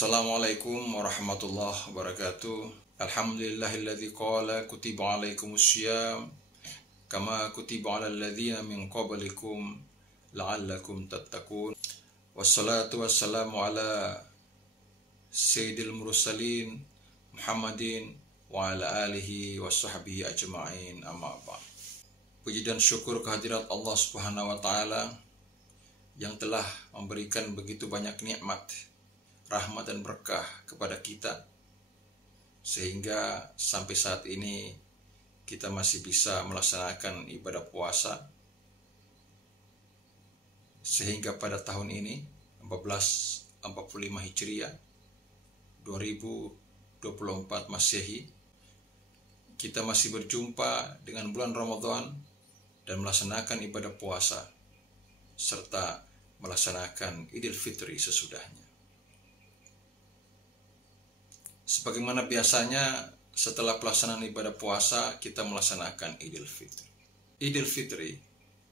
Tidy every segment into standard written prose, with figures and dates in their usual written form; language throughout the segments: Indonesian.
Assalamualaikum warahmatullahi wabarakatuh. Alhamdulillahilladzi qala kutiba alaikumussyiyam kama kutiba alal ladzina min qablikum la'allakum tattaqun. Wassalatu wassalamu ala sayyidil mursalin Muhammadin wa ala alihi wa sahbihi ajma'in, amma ba'd. Puji dan syukur kehadirat Allah Subhanahu wa taala yang telah memberikan begitu banyak nikmat, rahmat dan berkah kepada kita, sehingga sampai saat ini kita masih bisa melaksanakan ibadah puasa. Sehingga pada tahun ini 1445 Hijriah 2024 Masehi, kita masih berjumpa dengan bulan Ramadan dan melaksanakan ibadah puasa serta melaksanakan Idul Fitri sesudahnya. Sebagaimana biasanya, setelah pelaksanaan ibadah puasa, kita melaksanakan Idul Fitri. Idul Fitri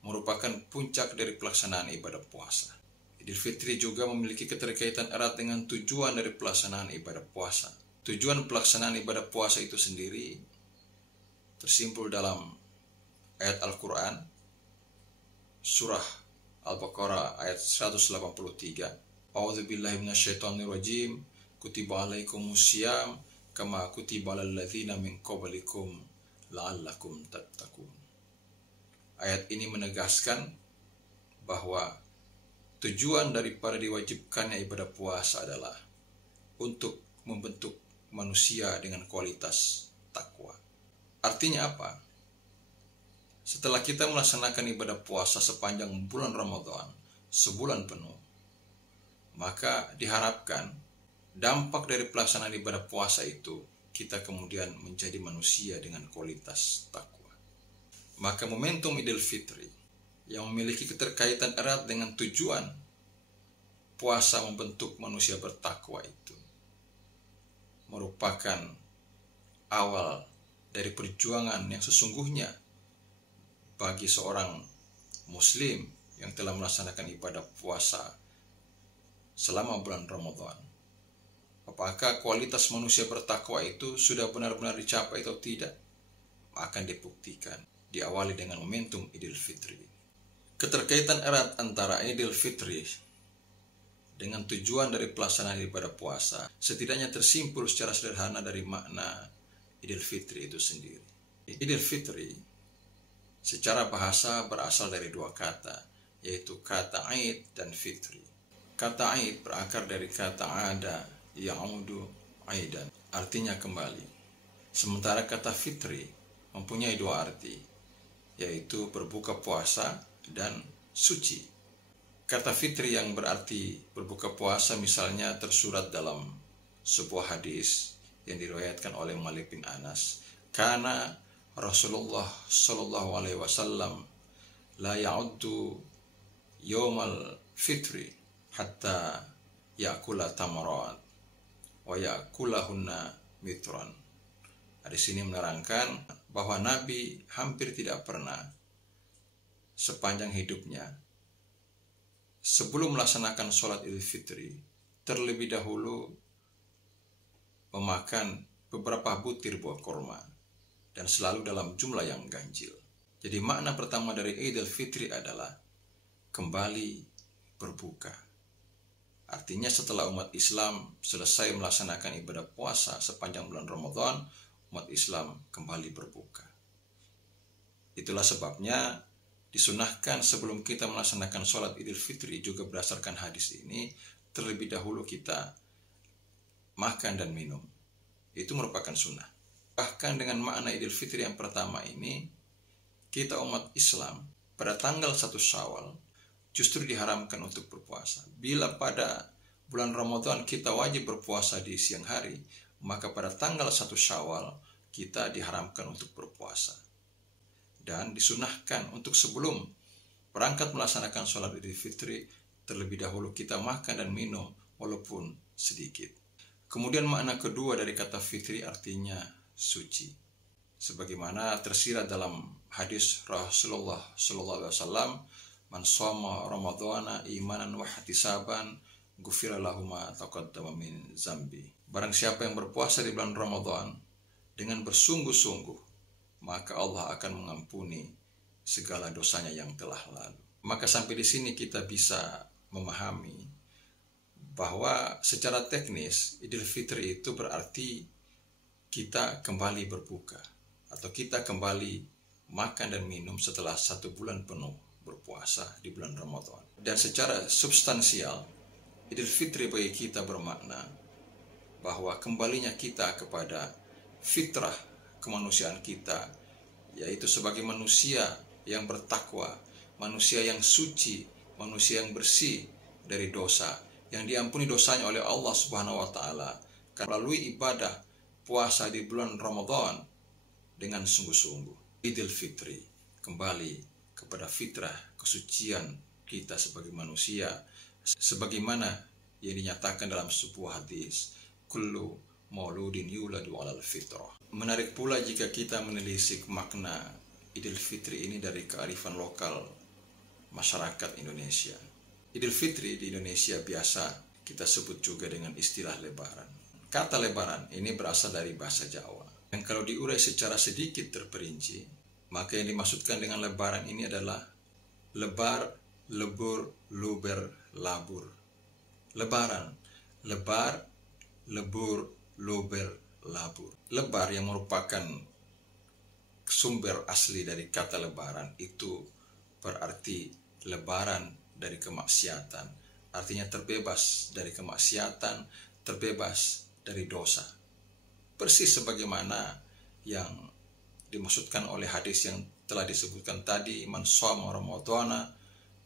merupakan puncak dari pelaksanaan ibadah puasa. Idul Fitri juga memiliki keterkaitan erat dengan tujuan dari pelaksanaan ibadah puasa. Tujuan pelaksanaan ibadah puasa itu sendiri tersimpul dalam ayat Al-Quran, surah Al-Baqarah ayat 183. A'udzubillahi minasyaitonirrajim. Kutiba alaikumussyiyam kama kutiba alal ladzina min qablikum la'allakum tattaqun. Ayat ini menegaskan bahwa tujuan daripada diwajibkannya ibadah puasa adalah untuk membentuk manusia dengan kualitas takwa. Artinya apa? Setelah kita melaksanakan ibadah puasa sepanjang bulan Ramadan, sebulan penuh, maka diharapkan dampak dari pelaksanaan ibadah puasa itu, kita kemudian menjadi manusia dengan kualitas takwa. Maka momentum Idul Fitri yang memiliki keterkaitan erat dengan tujuan puasa membentuk manusia bertakwa itu merupakan awal dari perjuangan yang sesungguhnya bagi seorang muslim yang telah melaksanakan ibadah puasa selama bulan Ramadan. Apakah kualitas manusia bertakwa itu sudah benar-benar dicapai atau tidak? Akan dibuktikan diawali dengan momentum Idul Fitri. Keterkaitan erat antara Idul Fitri dengan tujuan dari pelaksanaan ibadah puasa setidaknya tersimpul secara sederhana dari makna Idul Fitri itu sendiri. Idul Fitri secara bahasa berasal dari dua kata, yaitu kata Aid dan Fitri. Kata Aid berakar dari kata ada ya'udu aidan, artinya kembali. Sementara kata Fitri mempunyai dua arti, yaitu berbuka puasa dan suci. Kata Fitri yang berarti berbuka puasa misalnya tersurat dalam sebuah hadis yang diriwayatkan oleh Malik bin Anas, karena Rasulullah sallallahu alaihi wasallam la ya'uddu yawmal fitri hatta ya'kula tamarat wa ya'kulahunna mitran. Hadis ini menerangkan bahwa Nabi hampir tidak pernah sepanjang hidupnya sebelum melaksanakan sholat Idul Fitri terlebih dahulu memakan beberapa butir buah kurma, dan selalu dalam jumlah yang ganjil. Jadi makna pertama dari Idul Fitri adalah kembali berbuka. Artinya setelah umat Islam selesai melaksanakan ibadah puasa sepanjang bulan Ramadan, umat Islam kembali berbuka. Itulah sebabnya disunahkan sebelum kita melaksanakan sholat Idul Fitri juga berdasarkan hadis ini, terlebih dahulu kita makan dan minum. Itu merupakan sunnah. Bahkan dengan makna Idul Fitri yang pertama ini, kita umat Islam pada tanggal 1 Syawal justru diharamkan untuk berpuasa. Bila pada bulan Ramadan kita wajib berpuasa di siang hari, maka pada tanggal 1 Syawal kita diharamkan untuk berpuasa. Dan disunahkan untuk sebelum berangkat melaksanakan sholat Idul Fitri, terlebih dahulu kita makan dan minum walaupun sedikit. Kemudian makna kedua dari kata fitri artinya suci. Sebagaimana tersirat dalam hadis Rasulullah sallallahu alaihi wasallam, man shoma ramadhana imanan wa ihtisaban ghufira lahu ma taqaddama min zambi. Barang siapa yang berpuasa di bulan Ramadan dengan bersungguh-sungguh, maka Allah akan mengampuni segala dosanya yang telah lalu. Maka sampai di sini kita bisa memahami bahwa secara teknis Idul Fitri itu berarti kita kembali berbuka atau kita kembali makan dan minum setelah 1 bulan penuh berpuasa di bulan Ramadan. Dan secara substansial Idul Fitri bagi kita bermakna bahwa kembalinya kita kepada fitrah kemanusiaan kita, yaitu sebagai manusia yang bertakwa, manusia yang suci, manusia yang bersih dari dosa, yang diampuni dosanya oleh Allah Subhanahu wa taala melalui ibadah puasa di bulan Ramadan dengan sungguh-sungguh. Idul Fitri kembali kepada fitrah kesucian kita sebagai manusia, sebagaimana yang dinyatakan dalam sebuah hadis, kullu mauludin yuladu alal fitrah. Menarik pula jika kita menelisik makna Idul Fitri ini dari kearifan lokal masyarakat Indonesia. Idul Fitri di Indonesia biasa kita sebut juga dengan istilah lebaran. Kata lebaran ini berasal dari bahasa Jawa. Dan kalau diurai secara sedikit terperinci, maka yang dimaksudkan dengan lebaran ini adalah lebar, lebur, luber, labur. Lebaran, lebar, lebur, luber, labur. Lebar yang merupakan sumber asli dari kata lebaran itu berarti lebaran dari kemaksiatan. Artinya terbebas dari kemaksiatan, terbebas dari dosa. Persis sebagaimana yang dimaksudkan oleh hadis yang telah disebutkan tadi, man shoma ramadhana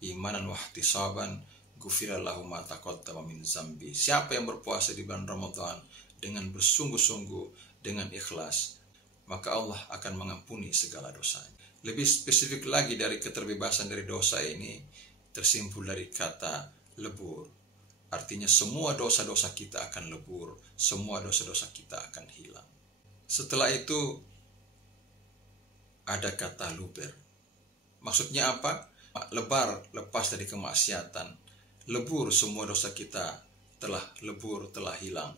imanan wa ihtisaban ghufira lahu ma taqaddama min zambi. Siapa yang berpuasa di bulan Ramadan dengan bersungguh-sungguh, dengan ikhlas, maka Allah akan mengampuni segala dosanya. Lebih spesifik lagi dari keterbebasan dari dosa ini tersimpul dari kata lebur. Artinya semua dosa-dosa kita akan lebur, semua dosa-dosa kita akan hilang. Setelah itu ada kata luber. Maksudnya apa? Lebar, lepas dari kemaksiatan. Lebur, semua dosa kita telah lebur, telah hilang.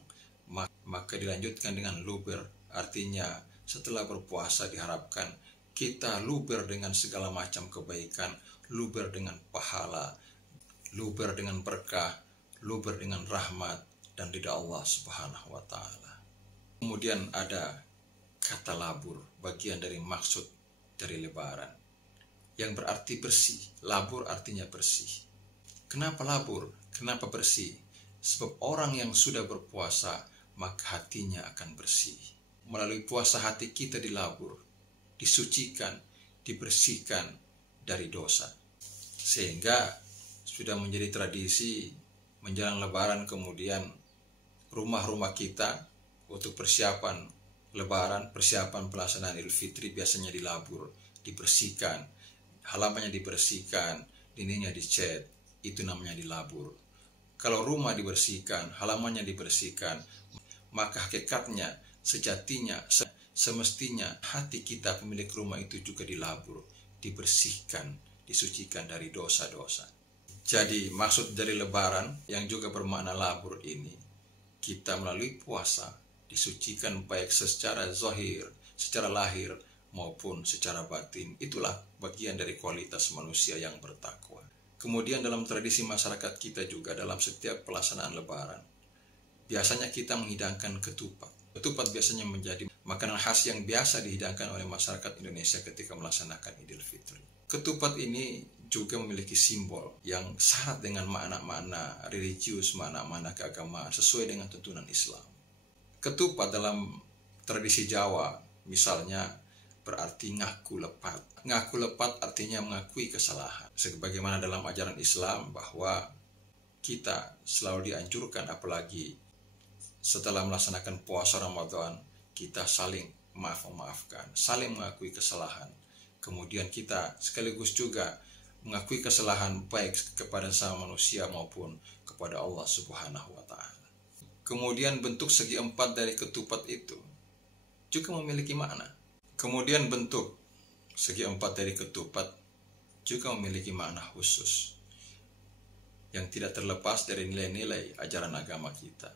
Maka dilanjutkan dengan luber. Artinya setelah berpuasa diharapkan kita luber dengan segala macam kebaikan, luber dengan pahala, luber dengan berkah, luber dengan rahmat dan ridha Allah Subhanahu wa taala. Kemudian ada kata labur, bagian dari maksud dari lebaran, yang berarti bersih. Labur artinya bersih. Kenapa labur? Kenapa bersih? Sebab orang yang sudah berpuasa, maka hatinya akan bersih. Melalui puasa hati kita dilabur, disucikan, dibersihkan dari dosa. Sehingga sudah menjadi tradisi menjelang lebaran kemudian rumah-rumah kita untuk persiapan lebaran, persiapan pelaksanaan Idul Fitri biasanya dilabur, dibersihkan, halamannya dibersihkan, dindingnya dicat, itu namanya dilabur. Kalau rumah dibersihkan, halamannya dibersihkan, maka hakikatnya, sejatinya, semestinya hati kita pemilik rumah itu juga dilabur, dibersihkan, disucikan dari dosa-dosa. Jadi maksud dari lebaran yang juga bermakna labur ini, kita melalui puasa disucikan baik secara zahir, secara lahir maupun secara batin. Itulah bagian dari kualitas manusia yang bertakwa. Kemudian dalam tradisi masyarakat kita juga dalam setiap pelaksanaan lebaran, biasanya kita menghidangkan ketupat. Ketupat biasanya menjadi makanan khas yang biasa dihidangkan oleh masyarakat Indonesia ketika melaksanakan Idul Fitri. Ketupat ini juga memiliki simbol yang syarat dengan makna-makna religius, makna-makna keagamaan sesuai dengan tuntunan Islam. Ketupat dalam tradisi Jawa misalnya berarti ngaku lepat. Ngaku lepat artinya mengakui kesalahan. Sebagaimana dalam ajaran Islam bahwa kita selalu dianjurkan, apalagi setelah melaksanakan puasa Ramadan, kita saling memaafkan, saling mengakui kesalahan. Kemudian kita sekaligus juga mengakui kesalahan baik kepada sesama manusia maupun kepada Allah Subhanahu wa taala. Kemudian bentuk segi empat dari ketupat itu juga memiliki makna. Kemudian bentuk segi empat dari ketupat juga memiliki makna khusus. yang tidak terlepas dari nilai-nilai ajaran agama kita.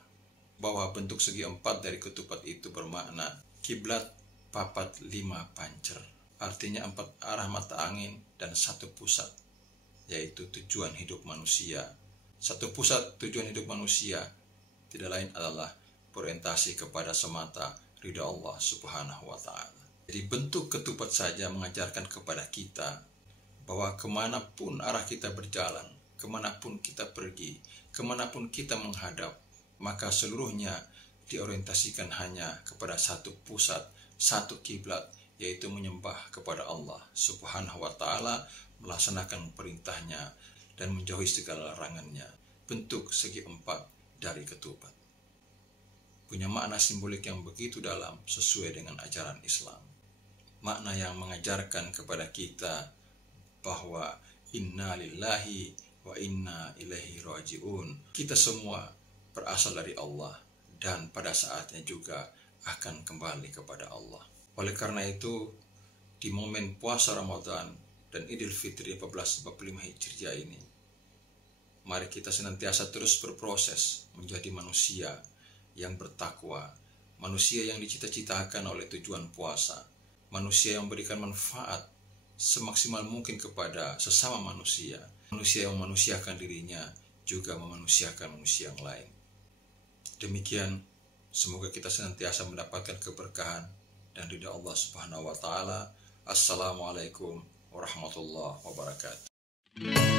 Bahwa bentuk segi empat dari ketupat itu bermakna kiblat papat lima pancer, artinya 4 arah mata angin dan 1 pusat, yaitu tujuan hidup manusia. 1 pusat tujuan hidup manusia tidak lain adalah berorientasi kepada semata ridha Allah Subhanahu wa Ta'ala. Jadi bentuk ketupat saja mengajarkan kepada kita bahwa kemanapun arah kita berjalan, kemanapun kita pergi, kemanapun kita menghadap, maka seluruhnya diorientasikan hanya kepada 1 pusat, 1 kiblat, yaitu menyembah kepada Allah Subhanahu wa Ta'ala, melaksanakan perintahnya dan menjauhi segala larangannya. Bentuk segi empat dari ketupat punya makna simbolik yang begitu dalam sesuai dengan ajaran Islam. Makna yang mengajarkan kepada kita bahwa inna lillahi wa inna ilaihi raji'un. Kita semua berasal dari Allah dan pada saatnya juga akan kembali kepada Allah. Oleh karena itu, di momen puasa Ramadan dan Idul Fitri 1445 Hijriah ini, mari kita senantiasa terus berproses menjadi manusia yang bertakwa, manusia yang dicita-citakan oleh tujuan puasa, manusia yang memberikan manfaat semaksimal mungkin kepada sesama manusia, manusia yang memanusiakan dirinya juga memanusiakan manusia yang lain. Demikian, semoga kita senantiasa mendapatkan keberkahan dan ridha Allah Subhanahu wa Ta'ala. Assalamualaikum warahmatullahi wabarakatuh.